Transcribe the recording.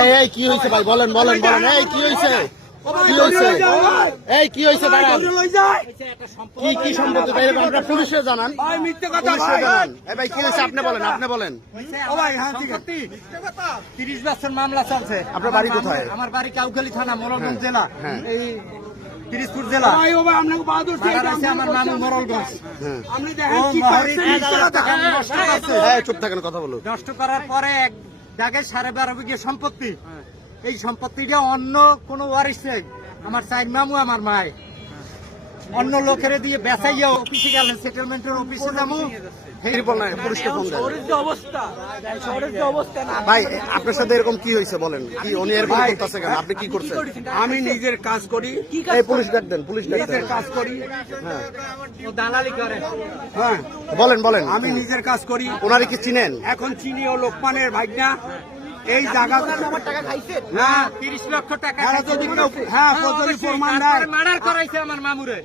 এই এই কি হয়েছে ভাই? বলেন বলেন বলেন। এই কি হয়েছে কি হয়েছে এই কি হয়েছে দাঁড়ান। কি কি সম্পত্তি? ভাই আপনারা পুলিশে জানান। পুলিশে জানান। এই ভাই কি হয়েছে আপনি বলেন আপনি বলেন। সম্পত্তি? তিরিশ বছর মামলা চলছে। আপনার বাড়ি কোথায়? আমার বাড়ি কাউখালী থানা মোরলগঞ্জ জেলা। হ্যাঁ। এই তিরিশপুর জেলা। বাগান আছে আমার নাম মোরলগঞ্জ। হ্যাঁ। করছে। এই, চুপ থাকেন কথা বলুন। নষ্ট করার পরে দাগে সাড়ে বারো বিঘে সম্পত্তি। এই সম্পত্তিটা অন্য কোনো ওয়ারিস নেই। আমার চাইন মামু আমার মায় অন্য লোকের দিয়ে বেচাইয়া অফিসে গেলেন সেটেলমেন্টের অফিসে যাব। ভাই আপনার সাথে এরকম কি হয়েছে বলেন? কি উনি এরকম করতেছে কেন? আপনি কি করছেন? আমি নিজের কাজ করি। এই পুলিশ ডাক দেন পুলিশ ডাক নিজের কাজ করি। হ্যাঁ। দালালি করে। হ্যাঁ। বলেন বলেন। আমি নিজের কাজ করি। ওনারে কি চিনেন? এখন চিনি ও লোকমানের ভাইনা এই জায়গা না। তিরিশ লক্ষ টাকা হ্যাঁ, হ্যাঁ, যদি প্রমাণ দেয়। মার্ডার করাইছে আমার মামুরে।